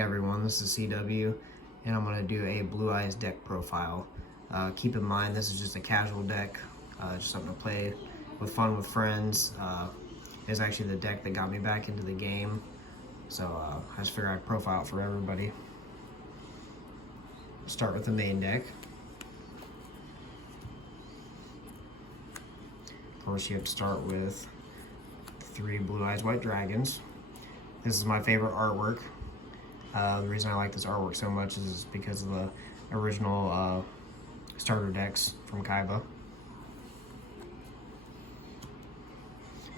Hey everyone, this is CW, and I'm going to do a Blue Eyes deck profile. Keep in mind this is just a casual deck, just something to play with fun with friends. It's actually the deck that got me back into the game, so I just figured I'd profile it for everybody. Start with the main deck. Of course, you have to start with 3 Blue Eyes White Dragons. This is my favorite artwork. The reason I like this artwork so much is because of the original starter decks from Kaiba.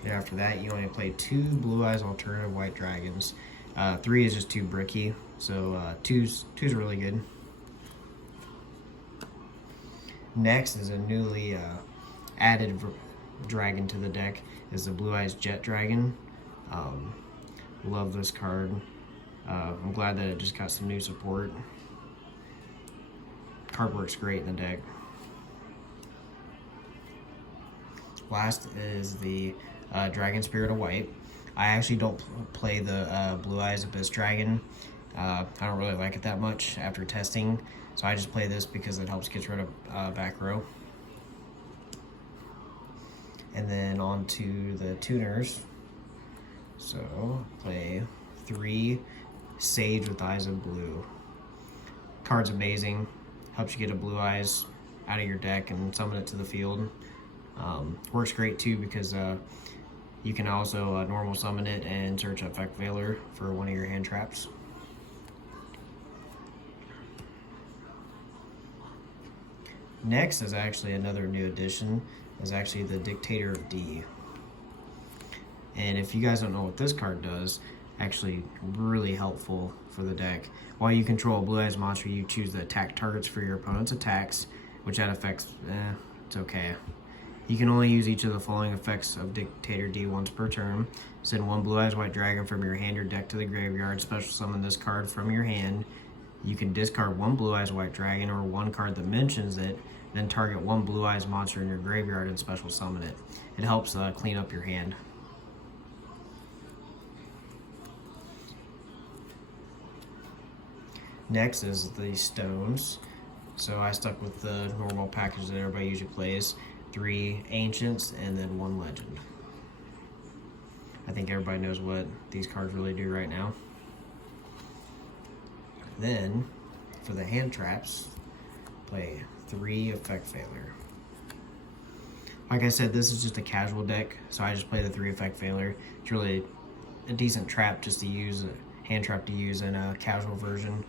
Then after that, you only play 2 Blue Eyes Alternative White Dragons. 3 is just too bricky, so two's really good. Next is a newly added dragon to the deck, is the Blue Eyes Jet Dragon. Love this card. I'm glad that it just got some new support. Card works great in the deck. Last is the Dragon Spirit of White. I actually don't play the Blue Eyes Abyss Dragon. I don't really like it that much after testing, so I just play this because it helps get rid of back row. And then on to the tuners. So play 3 Sage with Eyes of Blue. Card's amazing. Helps you get a Blue Eyes out of your deck and summon it to the field. Works great too because you can also normal summon it and search Effect Veiler for one of your hand traps. Next is actually another new addition, is actually the Dictator of D. And if you guys don't know what this card does, actually really helpful for the deck. While you control a Blue Eyes monster, you choose the attack targets for your opponent's attacks, which that affects, it's okay. You can only use each of the following effects of Dictator D once per turn. Send 1 Blue Eyes White Dragon from your hand or deck to the graveyard, special summon this card from your hand. You can discard 1 Blue Eyes White Dragon or 1 card that mentions it, then target 1 Blue Eyes monster in your graveyard and special summon it. It helps clean up your hand. Next is the stones. So I stuck with the normal package that everybody usually plays. 3 Ancients and then 1 Legend. I think everybody knows what these cards really do right now. Then, for the hand traps, play 3 Effect Veiler. Like I said, this is just a casual deck, so I just play the 3 Effect Veiler. It's really a decent trap just to use, a hand trap to use in a casual version.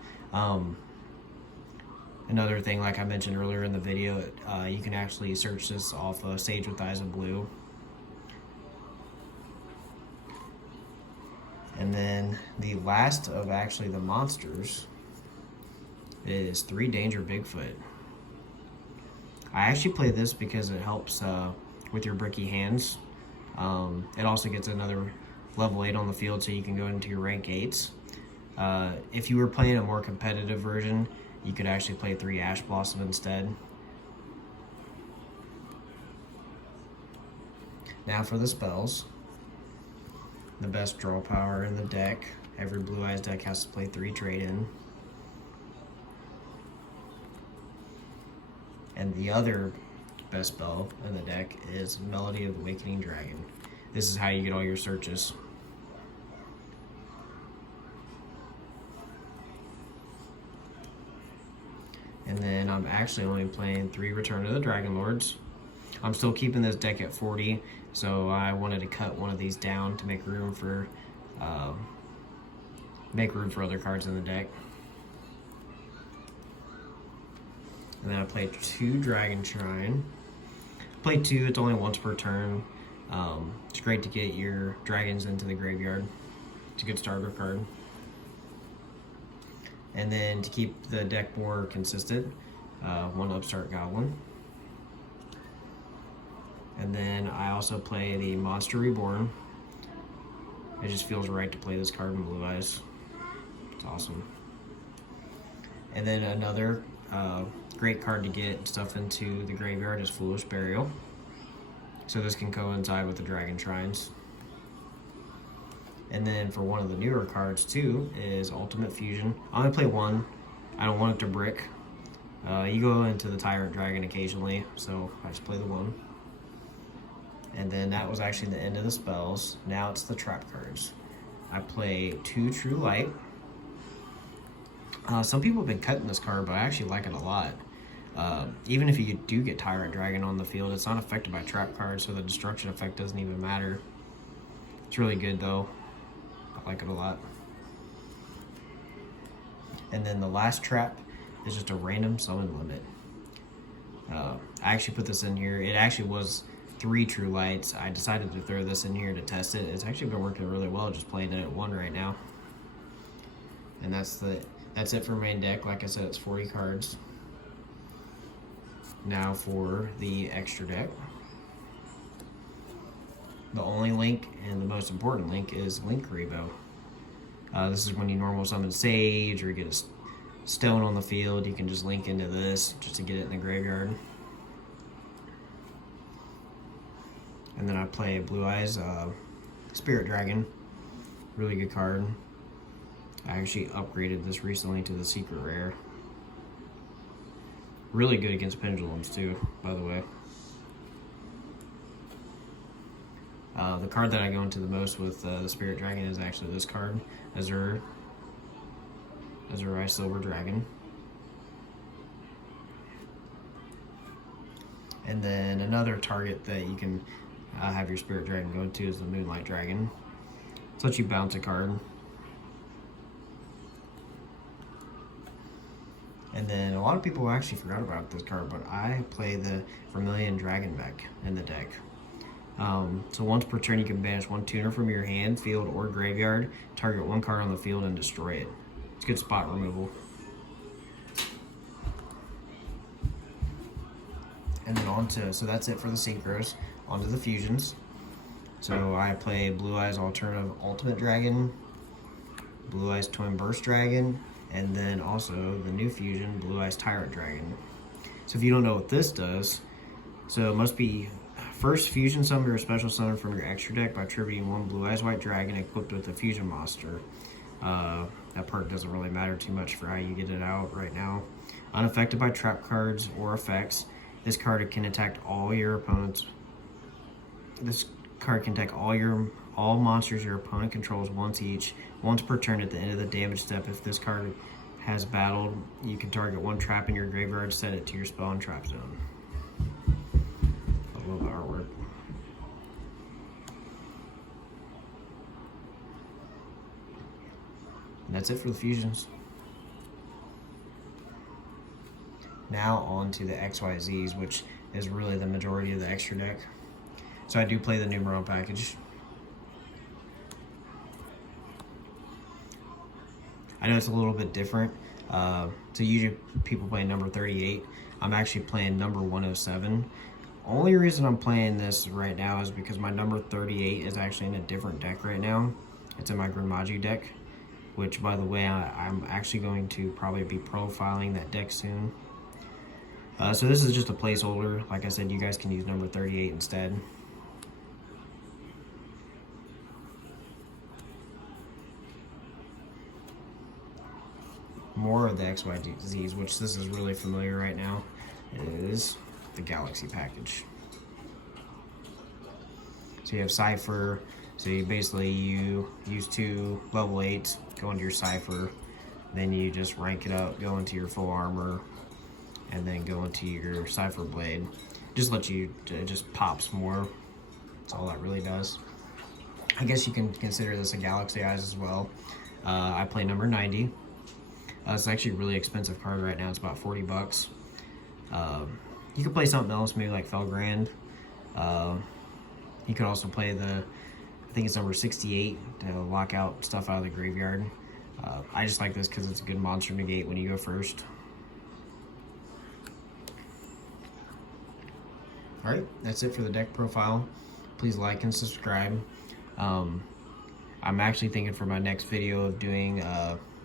Another thing, like I mentioned earlier in the video, you can actually search this off of Sage with Eyes of Blue. And then the last of actually the monsters is 3 Danger Bigfoot. I actually play this because it helps with your bricky hands. It also gets another level 8 on the field, so you can go into your rank 8s. If you were playing a more competitive version, you could actually play 3 Ash Blossom instead. Now for the spells. The best draw power in the deck. Every Blue Eyes deck has to play 3 Trade-In. And the other best spell in the deck is Melody of Awakening Dragon. This is how you get all your searches. And then I'm actually only playing 3 Return of the Dragon Lords. I'm still keeping this deck at 40, so I wanted to cut one of these down to make room for other cards in the deck. And then I played 2 Dragon Shrine. Play 2, it's only once per turn. It's great to get your dragons into the graveyard. It's a good starter card. And then to keep the deck more consistent, 1 Upstart Goblin. And then I also play the Monster Reborn. It just feels right to play this card in Blue Eyes. It's awesome. And then another great card to get stuff into the graveyard is Foolish Burial. So this can coincide with the Dragon Shrines. And then for one of the newer cards too is Ultimate Fusion. I'm gonna play one. I don't want it to brick. You go into the Tyrant Dragon occasionally, so I just play the one. And then that was actually the end of the spells. Now it's the trap cards. I play 2 True Light. Some people have been cutting this card, but I actually like it a lot. Even if you do get Tyrant Dragon on the field, it's not affected by trap cards, so the destruction effect doesn't even matter. It's really good though. I like it a lot. And then the last trap is just a random summon limit. I actually put this in here. It actually was 3 True Lights. I decided to throw this in here to test it. It's actually been working really well, just playing it at 1 right now. And that's it for main deck. Like I said, it's 40 cards. Now for the extra deck. The only link and the most important link is Link Rebo. This is when you normal summon Sage or get a stone on the field. You can just link into this just to get it in the graveyard. And then I play Blue Eyes Spirit Dragon. Really good card. I actually upgraded this recently to the secret rare. Really good against pendulums too, by the way. The card that I go into the most with the Spirit Dragon is actually this card, Azure Eye Silver Dragon. And then another target that you can have your Spirit Dragon go into is the Moonlight Dragon. It's let you bounce a card. And then a lot of people actually forgot about this card, but I play the Vermilion Dragon Mech in the deck. So once per turn you can banish 1 tuner from your hand, field, or graveyard, target 1 card on the field and destroy it. It's good spot removal. And then so that's it for the synchros. Onto the fusions. So I play Blue Eyes Alternative Ultimate Dragon, Blue Eyes Twin Burst Dragon, and then also the new fusion, Blue Eyes Tyrant Dragon. So if you don't know what this does, so it must be first fusion summon or special summon from your extra deck by attributing 1 Blue Eyes White Dragon equipped with a fusion monster. That part doesn't really matter too much for how you get it out right now. Unaffected by trap cards or effects, this card can attack all your opponents. This card can attack all monsters your opponent controls once each, once per turn at the end of the damage step. If this card has battled, you can target 1 trap in your graveyard, set it to your spell and trap zone. I love the artwork. And that's it for the fusions. Now on to the XYZs, which is really the majority of the extra deck. So I do play the numero package. I know it's a little bit different. So usually people play number 38. I'm actually playing number 107. Only reason I'm playing this right now is because my number 38 is actually in a different deck right now. It's in my Grimagi deck, which by the way, I'm actually going to probably be profiling that deck soon. So this is just a placeholder. Like I said, you guys can use number 38 instead. More of the XYZs, which this is really familiar right now, is the Galaxy package. So you have Cypher, so you use 2 level 8s, go into your Cypher, then you just rank it up, go into your full armor, and then go into your Cypher Blade. Just let you, it just pops more. That's all that really does. I guess you can consider this a Galaxy Eyes as well. I play number 90. It's actually a really expensive card right now. It's about 40 bucks. You could play something else, maybe like Felgrand. You could also play I think it's number 68 to lock out stuff out of the graveyard. I just like this because it's a good monster negate when you go first. Alright, that's it for the deck profile. Please like and subscribe. I'm actually thinking for my next video of doing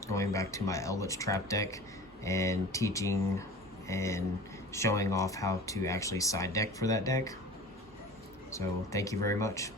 going back to my Eldritch Trap deck and teaching and showing off how to actually side deck for that deck. So thank you very much.